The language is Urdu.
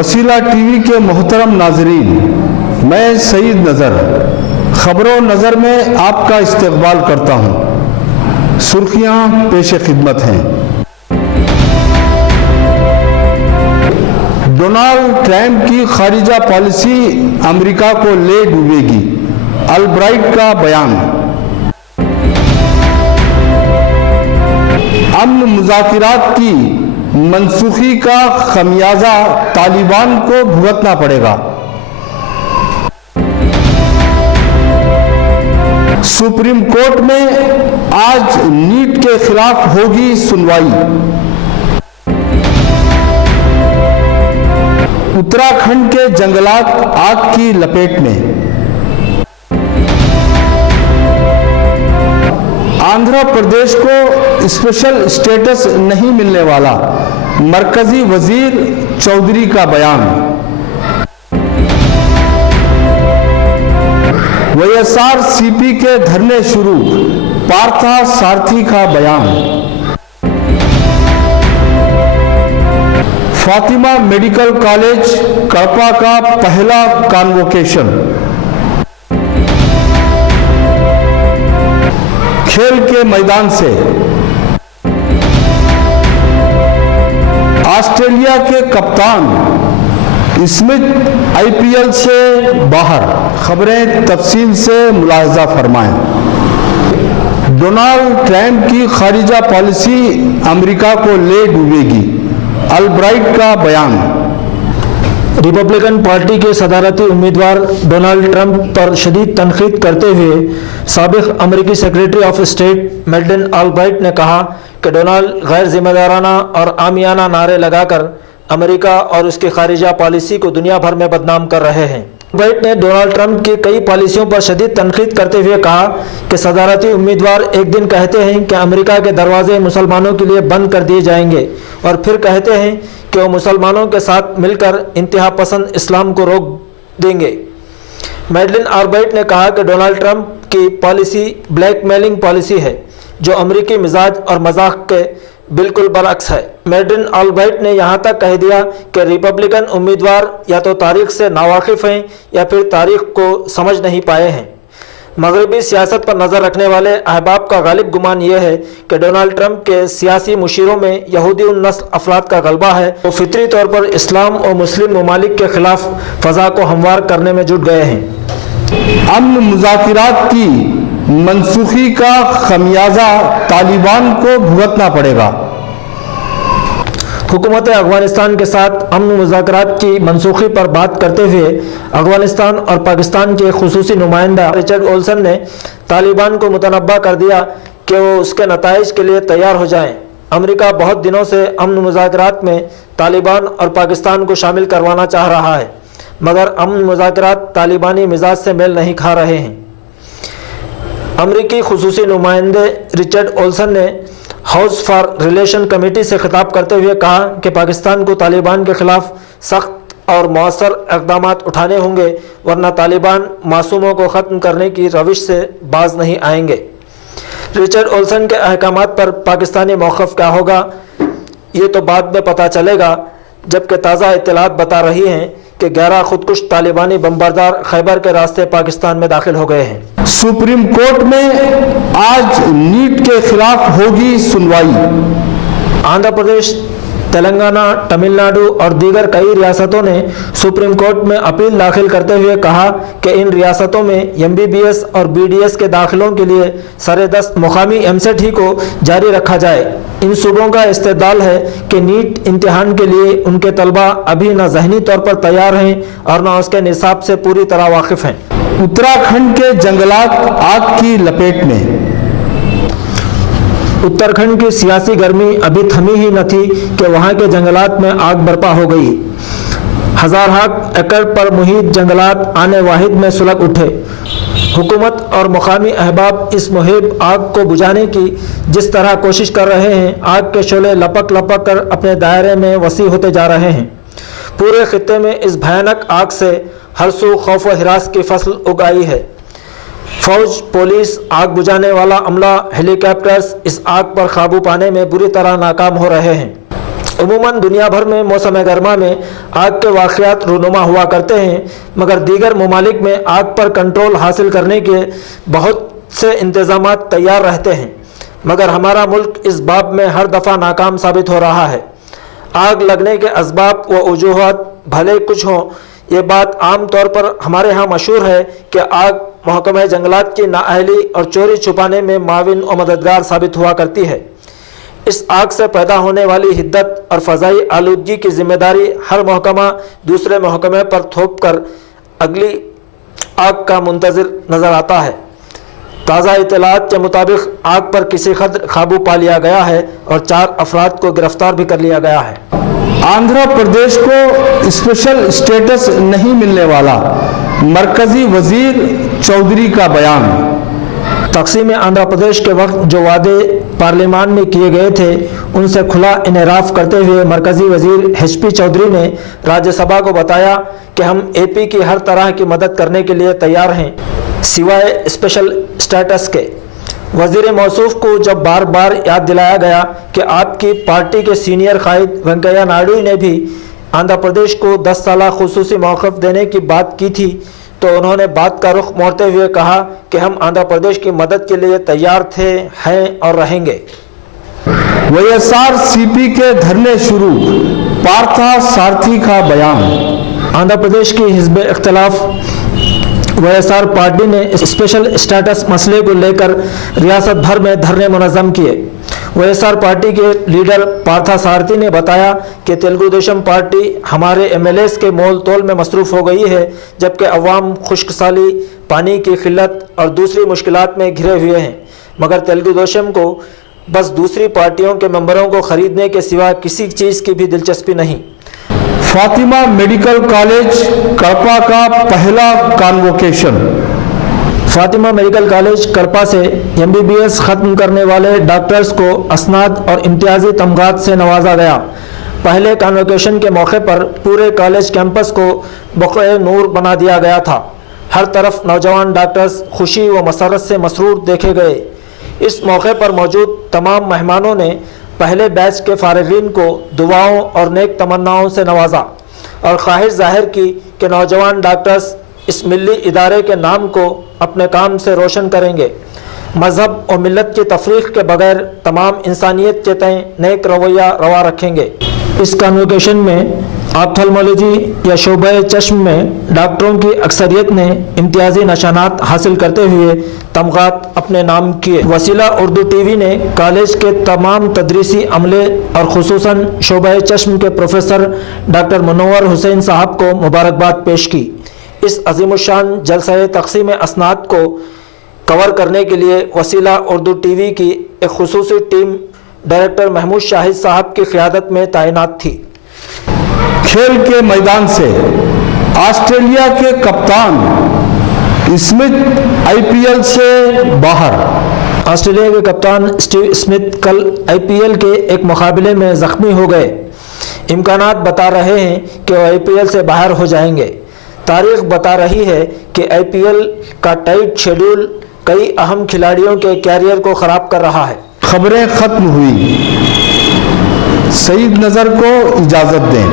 وسیلہ ٹی وی کے محترم ناظرین، میں سعید نظر خبر و نظر میں آپ کا استقبال کرتا ہوں۔ سرخیاں پیش خدمت ہیں۔ ڈونالڈ ٹرمپ کی خارجہ پالیسی امریکہ کو لے ڈوبے گی، البرائٹ کا بیان۔ امن مذاکرات کی منسوخی کا خمیازہ طالبان کو بھگتنا پڑے گا۔ سپریم کورٹ میں آج نیٹ کے خلاف ہوگی سنوائی۔ اتراکھنڈ کے جنگلات آگ کی لپیٹ میں۔ آندھرا پردیش کو اسپیشل اسٹیٹس نہیں ملنے والا، مرکزی وزیر چودھری کا بیان۔ وی ایس آر سی پی کے دھرنے شروع، پارتھا سارتھی کا بیان۔ فاطمہ میڈیکل کالج کڑپا کا پہلا کانووکیشن۔ کھیل کے میدان سے آسٹریلیا کے کپتان اسمتھ آئی پی ایل سے باہر۔ خبریں تفصیل سے ملاحظہ فرمائیں۔ ڈونالڈ ٹرمپ کی خارجہ پالیسی امریکہ کو لے ڈوبے گی، البرائٹ کا بیان۔ ریپبلکن پارٹی کے صدارتی امیدوار ڈونالڈ ٹرمپ پر شدید تنقید کرتے ہوئے سابق امریکی سیکرٹری آف اسٹیٹ میڈلن آلبرائٹ نے کہا کہ ڈونالڈ غیر ذمہ دارانہ اور عامیانہ نعرے لگا کر امریکہ اور اس کی خارجہ پالیسی کو دنیا بھر میں بدنام کر رہے ہیں۔ آلبرائٹ نے ڈونالڈ ٹرمپ کی کئی پالیسیوں پر شدید تنقید کرتے ہوئے کہا کہ صدارتی امیدوار ایک دن کہتے ہیں کہ امریکہ کے دروازے مسلمانوں کے لیے بند کر دیے جائیں گے، اور پھر کہتے ہیں کہ وہ مسلمانوں کے ساتھ مل کر انتہا پسند اسلام کو روک دیں گے۔ میڈلن آلبرائٹ نے کہا کہ ڈونالڈ ٹرمپ کی پالیسی بلیک میلنگ پالیسی ہے، جو امریکی مزاج اور مذاق کے بالکل برعکس ہے۔ میڈلن آلبرائٹ نے یہاں تک کہہ دیا کہ ریپبلکن امیدوار یا تو تاریخ سے ناواقف ہیں یا پھر تاریخ کو سمجھ نہیں پائے ہیں۔ مغربی سیاست پر نظر رکھنے والے احباب کا غالب گمان یہ ہے کہ ڈونالڈ ٹرمپ کے سیاسی مشیروں میں یہودی النسل افراد کا غلبہ ہے، وہ فطری طور پر اسلام اور مسلم ممالک کے خلاف فضا کو ہموار کرنے میں جٹ گئے ہیں۔ امن مذاکرات کی منسوخی کا خمیازہ طالبان کو بھگتنا پڑے گا۔ حکومت افغانستان کے ساتھ امن مذاکرات کی منسوخی پر بات کرتے ہوئے افغانستان اور پاکستان کے خصوصی نمائندہ رچرڈ اولسن نے طالبان کو متنبہ کر دیا کہ وہ اس کے نتائج کے لیے تیار ہو جائیں۔ امریکہ بہت دنوں سے امن مذاکرات میں طالبان اور پاکستان کو شامل کروانا چاہ رہا ہے، مگر امن مذاکرات طالبانی مزاج سے میل نہیں کھا رہے ہیں۔ امریکی خصوصی نمائندے رچرڈ اولسن نے ہاؤس فار ریلیشن کمیٹی سے خطاب کرتے ہوئے کہا کہ پاکستان کو طالبان کے خلاف سخت اور مؤثر اقدامات اٹھانے ہوں گے، ورنہ طالبان معصوموں کو ختم کرنے کی روش سے باز نہیں آئیں گے۔ رچرڈ اولسن کے احکامات پر پاکستانی موقف کیا ہوگا، یہ تو بعد میں پتہ چلے گا، جبکہ تازہ اطلاعات بتا رہی ہیں کہ 11 خودکش طالبانی بمبردار خیبر کے راستے پاکستان میں داخل ہو گئے ہیں۔ سپریم کورٹ میں آج نیٹ کے خلاف ہوگی سنوائی۔ آندھرا پردیش، تلنگانہ، تمل ناڈو اور دیگر کئی ریاستوں نے سپریم کورٹ میں اپیل داخل کرتے ہوئے کہا کہ ان ریاستوں میں ایم بی بی ایس اور بی ڈی ایس کے داخلوں کے لیے سردست مقامی ایم سیٹ ہی کو جاری رکھا جائے۔ ان صوبوں کا استدلال ہے کہ نیٹ امتحان کے لیے ان کے طلبہ ابھی نہ ذہنی طور پر تیار ہیں اور نہ اس کے نصاب سے پوری طرح واقف ہیں۔ اتراکھنڈ کے جنگلات آگ کی لپیٹ میں۔ اتراکھنڈ کی سیاسی گرمی ابھی تھمی ہی نہ تھی کہ وہاں کے جنگلات میں آگ برپا ہو گئی۔ ہزارہا ایکڑ پر محیط جنگلات آنے واحد میں سلگ اٹھے۔ حکومت اور مقامی احباب اس مہم آگ کو بجھانے کی جس طرح کوشش کر رہے ہیں، آگ کے شعلے لپک لپک کر اپنے دائرے میں وسیع ہوتے جا رہے ہیں۔ پورے خطے میں اس بھیانک آگ سے ہر سو خوف و ہراس کی فصل اگ آئی ہے۔ فوج، پولیس، آگ بجھانے والا عملہ، ہیلی کاپٹرز اس آگ پر قابو پانے میں بری طرح ناکام ہو رہے ہیں۔ عموماً دنیا بھر میں موسم گرما میں آگ کے واقعات رونما ہوا کرتے ہیں، مگر دیگر ممالک میں آگ پر کنٹرول حاصل کرنے کے بہت سے انتظامات تیار رہتے ہیں، مگر ہمارا ملک اس باب میں ہر دفعہ ناکام ثابت ہو رہا ہے۔ آگ لگنے کے اسباب و وجوہات بھلے کچھ ہوں، یہ بات عام طور پر ہمارے ہاں مشہور ہے کہ آگ محکمہ جنگلات کی نااہلی اور چوری چھپانے میں معاون و مددگار ثابت ہوا کرتی ہے۔ اس آگ سے پیدا ہونے والی حدت اور فضائی آلودگی کی ذمہ داری ہر محکمہ دوسرے محکمے پر تھوپ کر اگلی آگ کا منتظر نظر آتا ہے۔ تازہ اطلاعات کے مطابق آگ پر کسی قدر قابو پا لیا گیا ہے اور 4 افراد کو گرفتار بھی کر لیا گیا ہے۔ آندھرا پردیش کو اسپیشل اسٹیٹس نہیں ملنے والا، مرکزی وزیر چودھری کا بیان۔ تقسیم آندھرا پردیش کے وقت جو وعدے پارلیمان میں کیے گئے تھے ان سے کھلا انحراف کرتے ہوئے مرکزی وزیر ایچ پی چودھری نے راجیہ سبھا کو بتایا کہ ہم اے پی کی ہر طرح کی مدد کرنے کے لیے تیار ہیں سوائے اسپیشل اسٹیٹس کے۔ وزیر موصوف کو جب بار بار یاد دلایا گیا کہ آپ کی پارٹی کے سینئر قائد وینکیا نائیڈو نے بھی آندھرا پردیش کو 10 سالہ خصوصی موقف دینے کی بات کی تھی، تو انہوں نے بات کا رخ موڑتے ہوئے کہا کہ ہم آندھرا پردیش کی مدد کے لیے تیار تھے، ہیں اور رہیں گے۔ وی ایس آر سی پی کے دھرنے شروع، پارتھا سارتھی کا بیان۔ آندھرا پردیش کی حزب اختلاف وی ایس آر پارٹی نے اسپیشل اسٹیٹس مسئلے کو لے کر ریاست بھر میں دھرنے منظم کیے۔ وی ایس آر پارٹی کے لیڈر پارتھا سارتھی نے بتایا کہ تلگو دیشم پارٹی ہمارے ایم ایل ایز کے مول تول میں مصروف ہو گئی ہے، جبکہ عوام خشک سالی، پانی کی قلت اور دوسری مشکلات میں گھرے ہوئے ہیں، مگر تلگو دیشم کو بس دوسری پارٹیوں کے ممبروں کو خریدنے کے سوا کسی چیز کی بھی دلچسپی نہیں۔ فاطمہ میڈیکل کالج کڑپا کا پہلا کانووکیشن۔ فاطمہ میڈیکل کالج کڑپا سے ایم بی بی ایس ختم کرنے والے ڈاکٹرز کو اسناد اور امتیازی تمغات سے نوازا گیا۔ پہلے کانووکیشن کے موقع پر پورے کالج کیمپس کو بقعہ نور بنا دیا گیا تھا۔ ہر طرف نوجوان ڈاکٹرز خوشی و مسرت سے مسرور دیکھے گئے۔ اس موقع پر موجود تمام مہمانوں نے پہلے بیچ کے فارغین کو دعاؤں اور نیک تمناؤں سے نوازا اور خواہش ظاہر کی کہ نوجوان ڈاکٹرز اس ملی ادارے کے نام کو اپنے کام سے روشن کریں گے، مذہب اور ملت کی تفریق کے بغیر تمام انسانیت کے تئیں نیک رویہ روا رکھیں گے۔ اس کانووکیشن میں آپتھالمولوجی یا شعبہ چشم میں ڈاکٹروں کی اکثریت نے امتیازی نشانات حاصل کرتے ہوئے تمغات اپنے نام کیے۔ وسیلہ اردو ٹی وی نے کالج کے تمام تدریسی عملے اور خصوصاً شعبہ چشم کے پروفیسر ڈاکٹر منور حسین صاحب کو مبارکباد پیش کی۔ اس عظیم الشان جلسہ تقسیم اسناد کو کور کرنے کے لیے وسیلہ اردو ٹی وی کی ایک خصوصی ٹیم ڈائریکٹر محمود شاہد صاحب کی قیادت میں تعینات تھی۔ کھیل کے میدان سے آسٹریلیا کے کپتان اسمتھ آئی پی ایل سے باہر۔ آسٹریلیا کے کپتان اسٹیو اسمتھ کل آئی پی ایل کے ایک مقابلے میں زخمی ہو گئے۔ امکانات بتا رہے ہیں کہ وہ آئی پی ایل سے باہر ہو جائیں گے۔ تاریخ بتا رہی ہے کہ آئی پی ایل کا ٹائٹ شیڈول کئی اہم کھلاڑیوں کے کیریئر کو خراب کر رہا ہے۔ خبریں ختم ہوئی، سعید نذر کو اجازت دیں۔